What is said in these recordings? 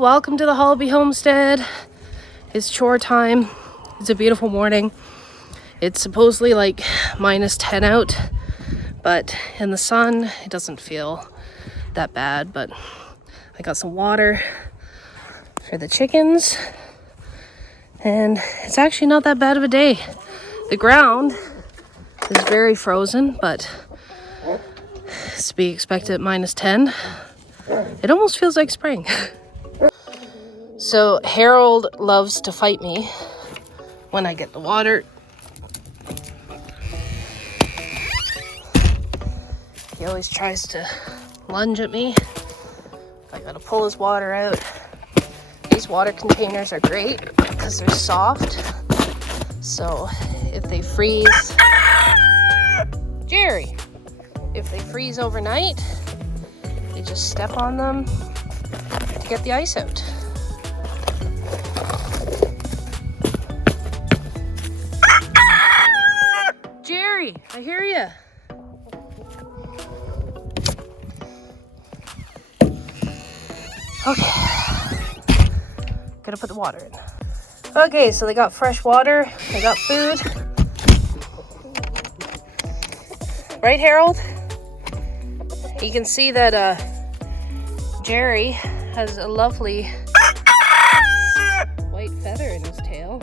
welcome to the Hollaby Homestead. It's chore time. It's a beautiful morning. It's supposedly like -10 out, but in the sun it doesn't feel that bad. But I got some water for the chickens, and it's actually not that bad of a day. The ground is very frozen, but it's to be expected at -10. It almost feels like spring. So Harold loves to fight me when I get the water. He always tries to lunge at me. I gotta pull his water out. These water containers are great because they're soft. So if they freeze, Jerry, if they freeze overnight, you just step on them to get the ice out. Jerry, I hear you. Okay, gotta put the water in. Okay, so they got fresh water, they got food. Right, Harold? You can see that Jerry has a lovely white feather in his tail.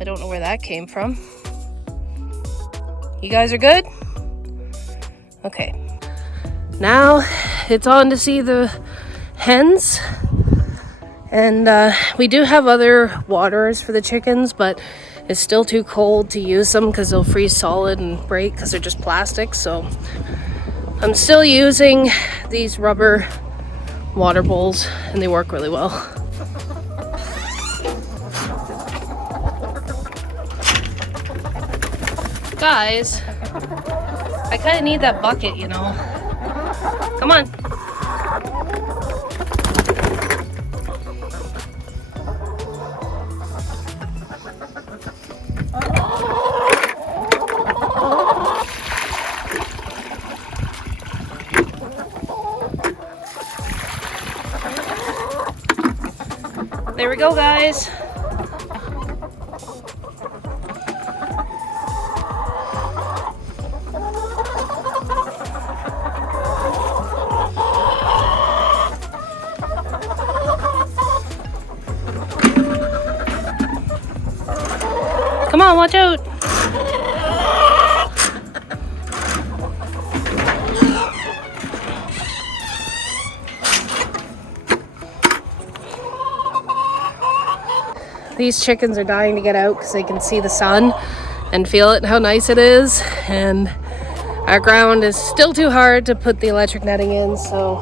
I don't know where that came from. You guys are good? Okay. Now it's on to see the hens. And we do have other waterers for the chickens, but it's still too cold to use them because they'll freeze solid and break because they're just plastic. So I'm still using these rubber water bowls, and they work really well. Guys, I kind of need that bucket, you know. Come on. There we go, guys. Come on, watch out. These chickens are dying to get out because they can see the sun and feel it, how nice it is. And our ground is still too hard to put the electric netting in, so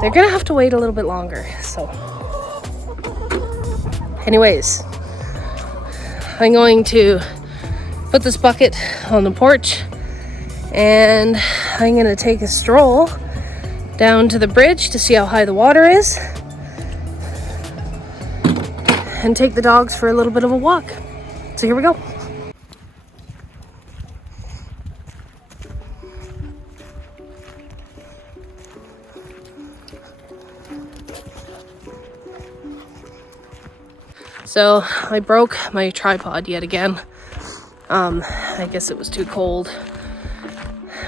they're gonna have to wait a little bit longer. So anyways, I'm going to put this bucket on the porch, and I'm gonna take a stroll down to the bridge to see how high the water is, and take the dogs for a little bit of a walk. So here we go. So I broke my tripod yet again. I guess it was too cold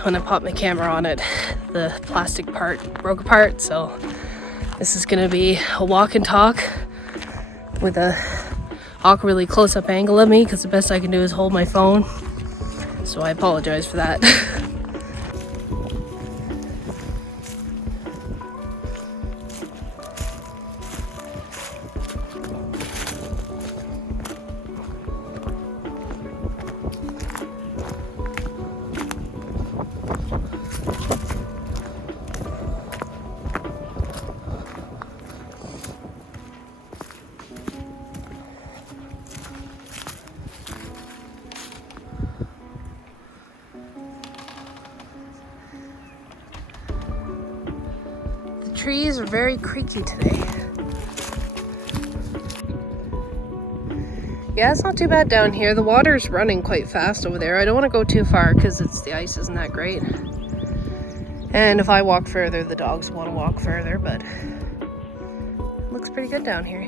when I popped my camera on it. The plastic part broke apart, so this is gonna be a walk and talk with a awkwardly close-up angle of me because the best I can do is hold my phone. So I apologize for that. Trees are very creaky today. Yeah, it's not too bad down here. The water's running quite fast over there. I don't want to go too far because the ice isn't that great. And if I walk further, the dogs want to walk further, but looks pretty good down here.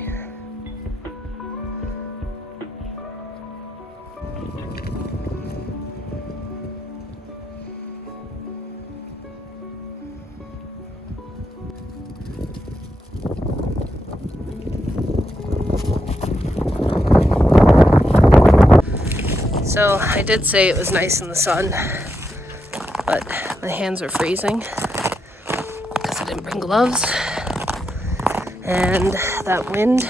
So I did say it was nice in the sun, but my hands are freezing because I didn't bring gloves, and that wind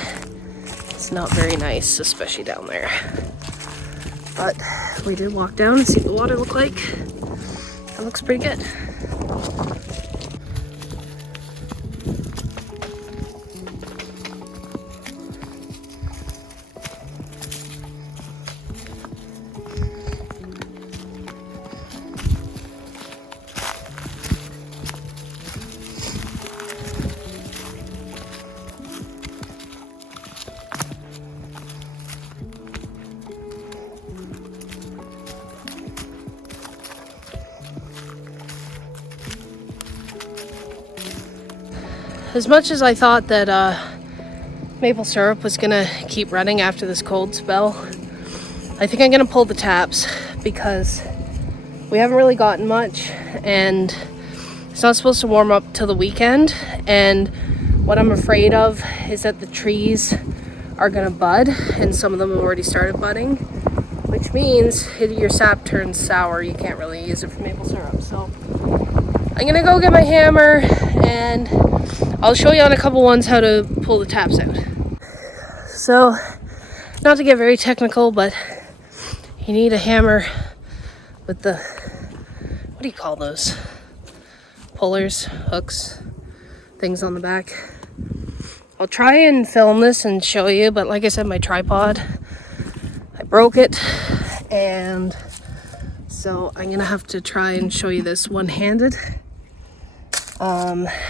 is not very nice, especially down there. But we did walk down and see what the water looked like. It looks pretty good. As much as I thought that maple syrup was gonna keep running after this cold spell, I think I'm gonna pull the taps because we haven't really gotten much, and it's not supposed to warm up till the weekend. And what I'm afraid of is that the trees are gonna bud, and some of them have already started budding, which means your sap turns sour. You can't really use it for maple syrup. So I'm gonna go get my hammer, and I'll show you on a couple ones how to pull the taps out. So, not to get very technical, but you need a hammer with the, what do you call those? Pullers, hooks, things on the back. I'll try and film this and show you, but like I said, my tripod, I broke it, and so I'm gonna have to try and show you this one-handed.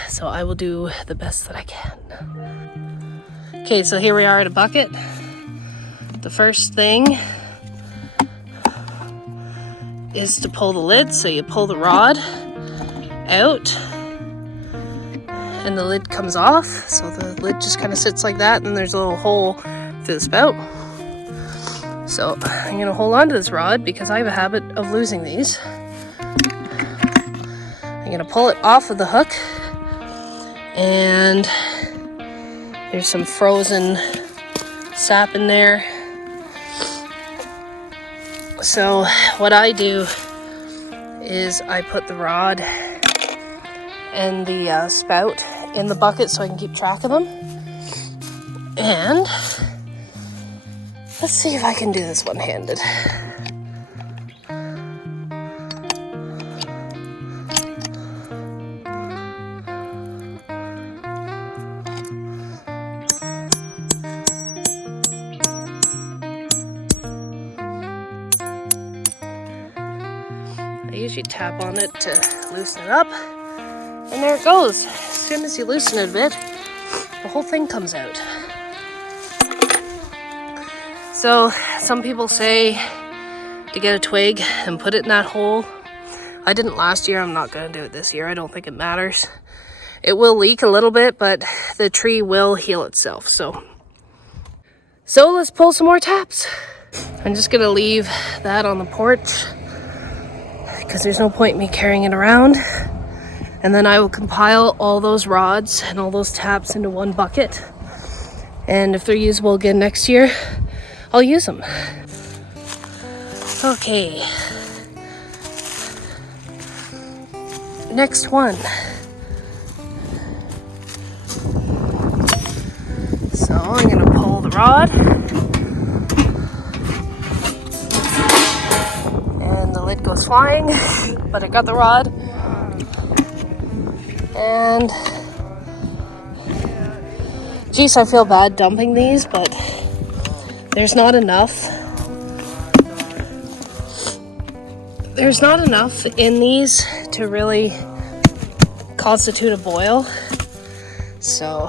So I will do the best that I can. Okay, so here we are at a bucket. The first thing is to pull the lid. So you pull the rod out and the lid comes off. So the lid just kind of sits like that, and there's a little hole through the spout. So I'm gonna hold on to this rod because I have a habit of losing these. I'm gonna pull it off of the hook, and there's some frozen sap in there. So what I do is I put the rod and the spout in the bucket so I can keep track of them. And let's see if I can do this one-handed. I usually tap on it to loosen it up, and there it goes. As soon as you loosen it a bit, the whole thing comes out. So some people say to get a twig and put it in that hole. I didn't last year. I'm not going to do it this year. I don't think it matters. It will leak a little bit, but the tree will heal itself. So let's pull some more taps. I'm just going to leave that on the porch because there's no point in me carrying it around. And then I will compile all those rods and all those taps into one bucket. And if they're usable again next year, I'll use them. Okay. Next one. So I'm gonna pull the rod. And the lid goes flying, but I got the rod. And geez, I feel bad dumping these, but there's not enough. There's not enough in these to really constitute a boil. So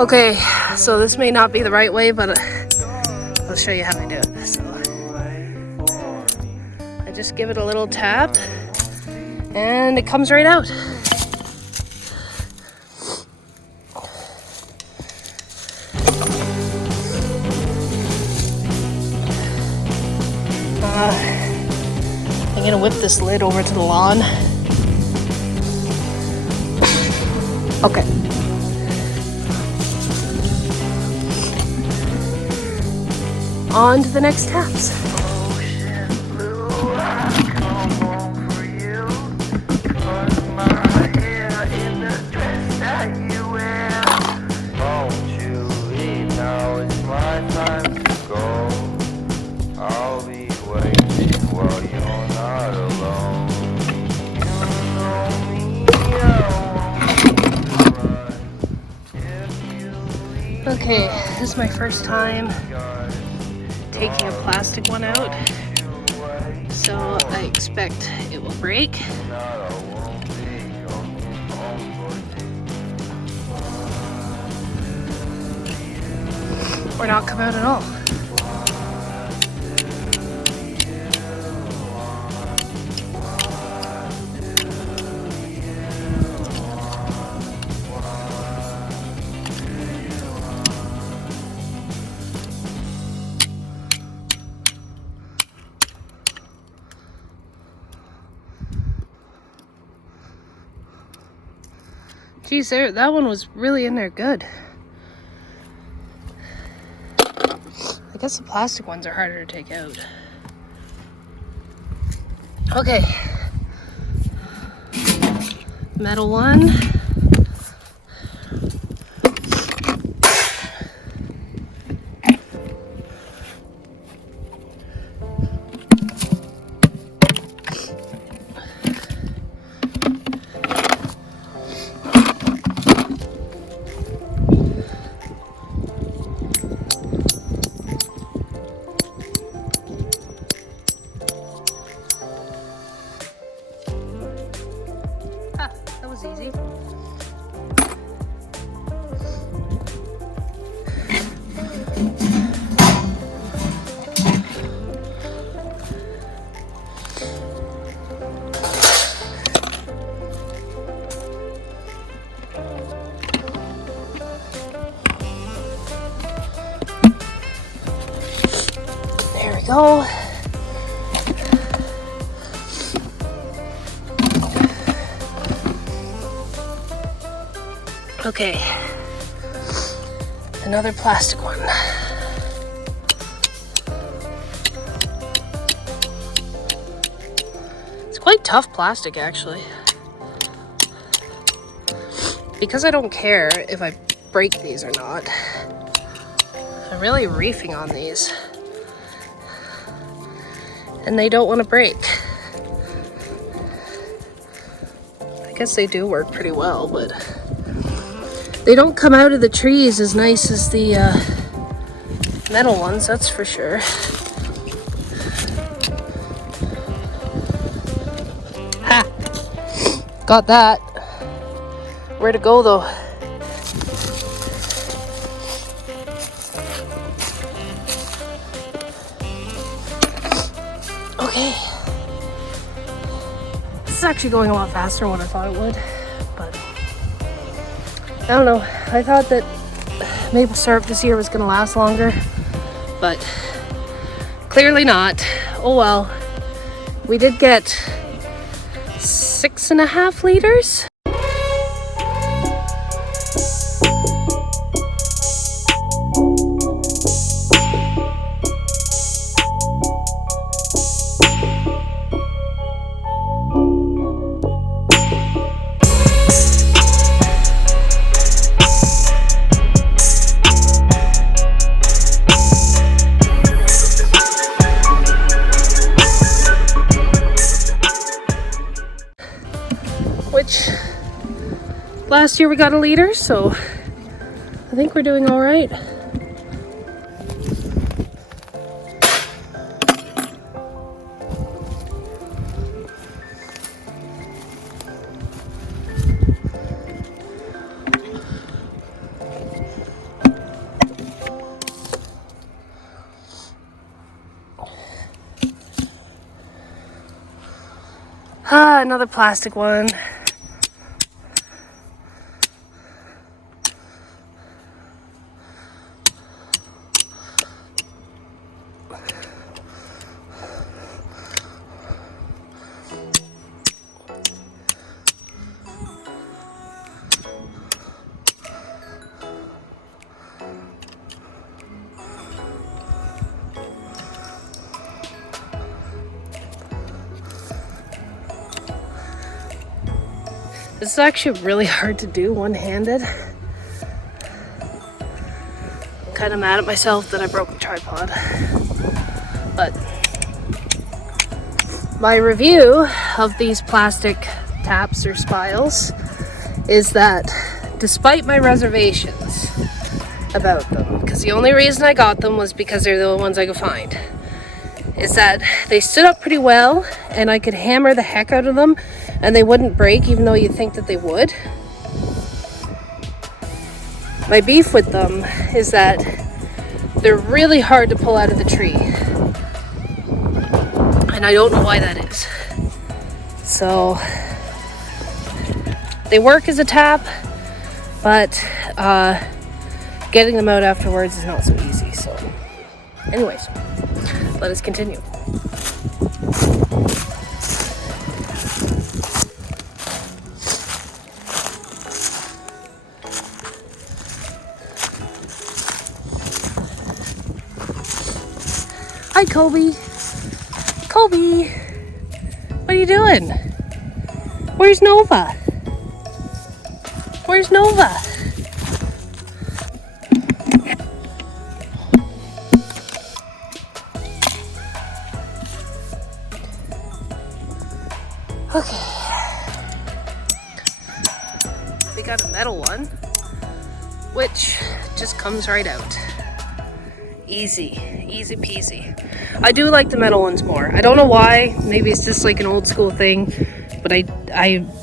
okay, so this may not be the right way, but I'll show you how I do it. So I just give it a little tap and it comes right out. I'm gonna whip this lid over to the lawn. Okay. On to the next taps. Okay, this is my first time taking a plastic one out, so I expect it will break. Or not come out at all. Geez, that one was really in there good. I guess the plastic ones are harder to take out. Okay. Metal one. That was easy. There we go. Okay, another plastic one. It's quite tough plastic, actually. Because I don't care if I break these or not, I'm really reefing on these. And they don't want to break. I guess they do work pretty well, but they don't come out of the trees as nice as the metal ones, that's for sure. Ha! Got that. Where to go though? Okay. This is actually going a lot faster than what I thought it would, but I don't know. I thought that maple syrup this year was going to last longer, but clearly not. Oh well. We did get 6.5 liters. Which last year we got a liter, so I think we're doing all right. Another plastic one. This is actually really hard to do one-handed. I'm kind of mad at myself that I broke the tripod. But my review of these plastic taps or spiles is that despite my reservations about them, because the only reason I got them was because they're the only ones I could find, is that they stood up pretty well and I could hammer the heck out of them and they wouldn't break, even though you'd think that they would. My beef with them is that they're really hard to pull out of the tree. And I don't know why that is. So, they work as a tap, but getting them out afterwards is not so easy. So, anyways, let us continue. Hi, Kobe. Kobe, what are you doing? Where's Nova? Where's Nova? Okay. We got a metal one, which just comes right out. Easy peasy. I do like the metal ones more. I don't know why. Maybe it's just like an old school thing, but I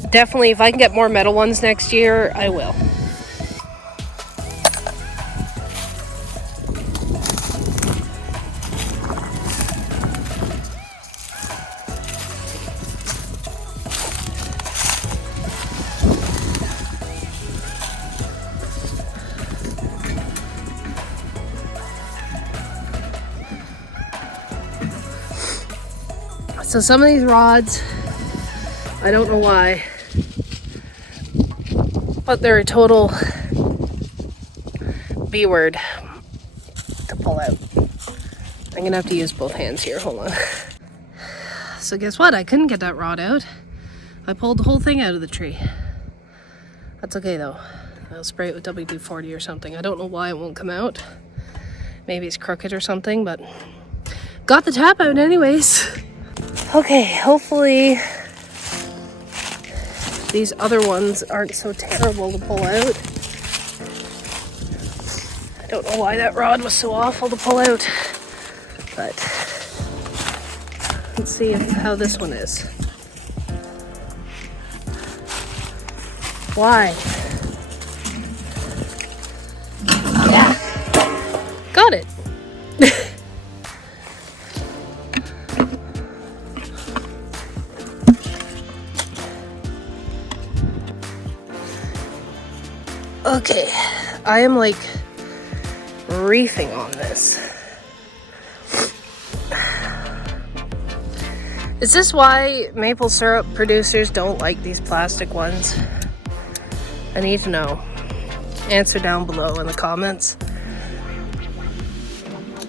definitely, if I can get more metal ones next year, I will. So some of these rods, I don't know why, but they're a total B word to pull out. I'm gonna have to use both hands here, hold on. So guess what, I couldn't get that rod out. I pulled the whole thing out of the tree. That's okay though. I'll spray it with WD-40 or something. I don't know why it won't come out. Maybe it's crooked or something, but got the tap out anyways. Okay, hopefully these other ones aren't so terrible to pull out. I don't know why that rod was so awful to pull out, but let's see how this one is. Why? Yeah, got it. Okay, I am like reefing on this. Is this why maple syrup producers don't like these plastic ones? I need to know. Answer down below in the comments.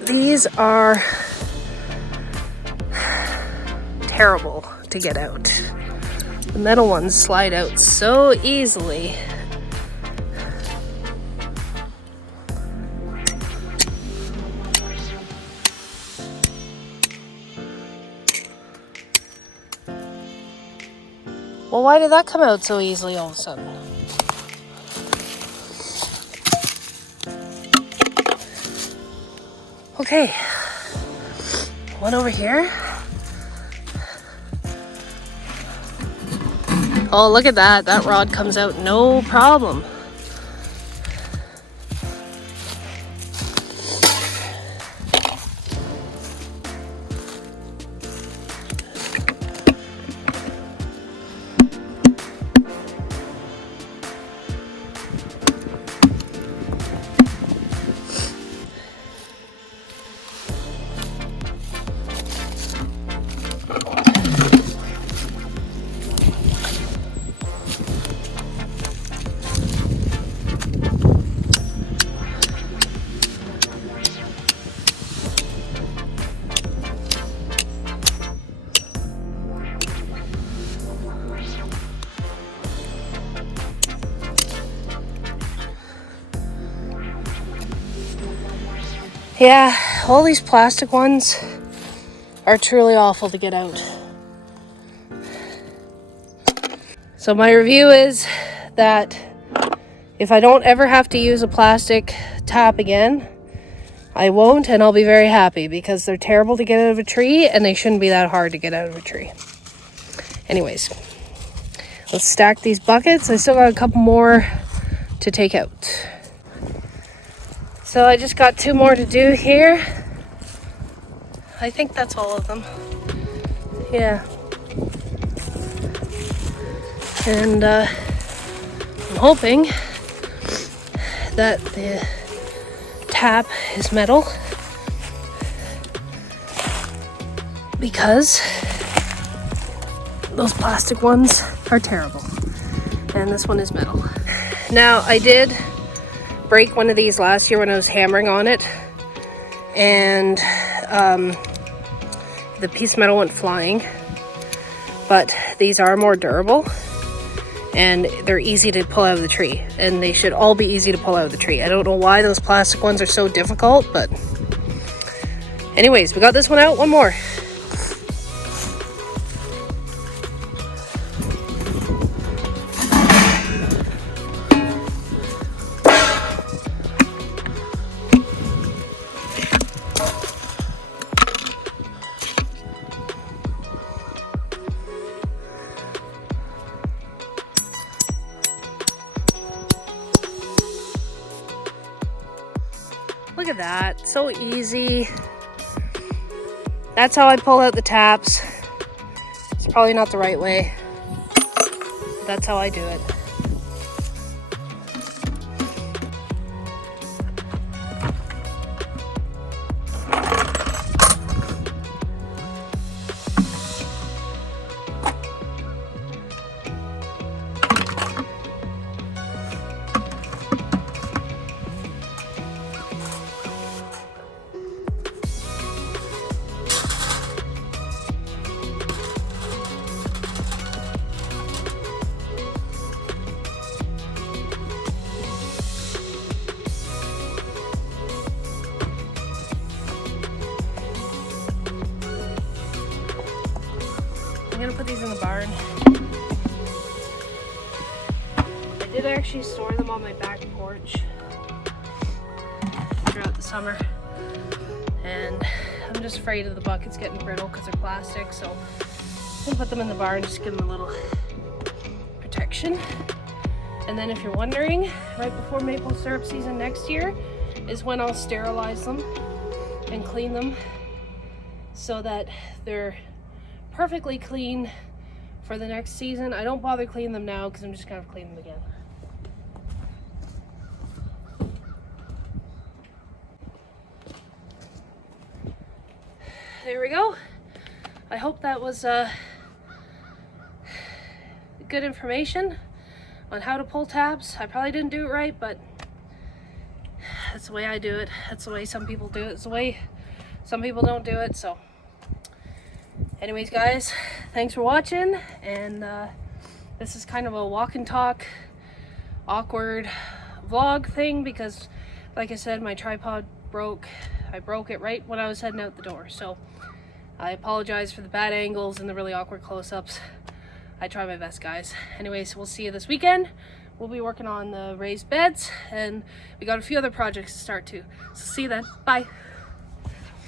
These are terrible to get out. The metal ones slide out so easily. Well, why did that come out so easily all of a sudden? Okay, one over here. Oh, look at that. That rod comes out no problem. Yeah, all these plastic ones are truly awful to get out. So my review is that if I don't ever have to use a plastic tap again, I won't, and I'll be very happy because they're terrible to get out of a tree and they shouldn't be that hard to get out of a tree. Anyways, let's stack these buckets. I still got a couple more to take out. So I just got 2 more to do here. I think that's all of them. Yeah. And I'm hoping that the tap is metal because those plastic ones are terrible. And this one is metal. Now, I did break one of these last year when I was hammering on it, and the piece of metal went flying. But these are more durable and they're easy to pull out of the tree, and they should all be easy to pull out of the tree. I don't know why those plastic ones are so difficult, but anyways, we got this one out. One more. Look at that, so easy. That's how I pull out the taps. It's probably not the right way. That's how I do it. I'm gonna put these in the barn. I did actually store them on my back porch throughout the summer, and I'm just afraid of the buckets getting brittle because they're plastic, so I'm gonna put them in the barn, just give them a little protection. And then if you're wondering, right before maple syrup season next year is when I'll sterilize them and clean them so that they're perfectly clean for the next season. I don't bother cleaning them now because I'm just gonna clean them again. There we go. I hope that was good information on how to pull tabs. I probably didn't do it right, but that's the way I do it. That's the way some people do it. It's the way some people don't do it. So anyways, guys, thanks for watching, and this is kind of a walk and talk awkward vlog thing because, like I said, my tripod broke. I broke it right when I was heading out the door, so I apologize for the bad angles and the really awkward close-ups. I try my best, guys. Anyways, we'll see you this weekend. We'll be working on the raised beds, and we got a few other projects to start too. So see you then. Bye.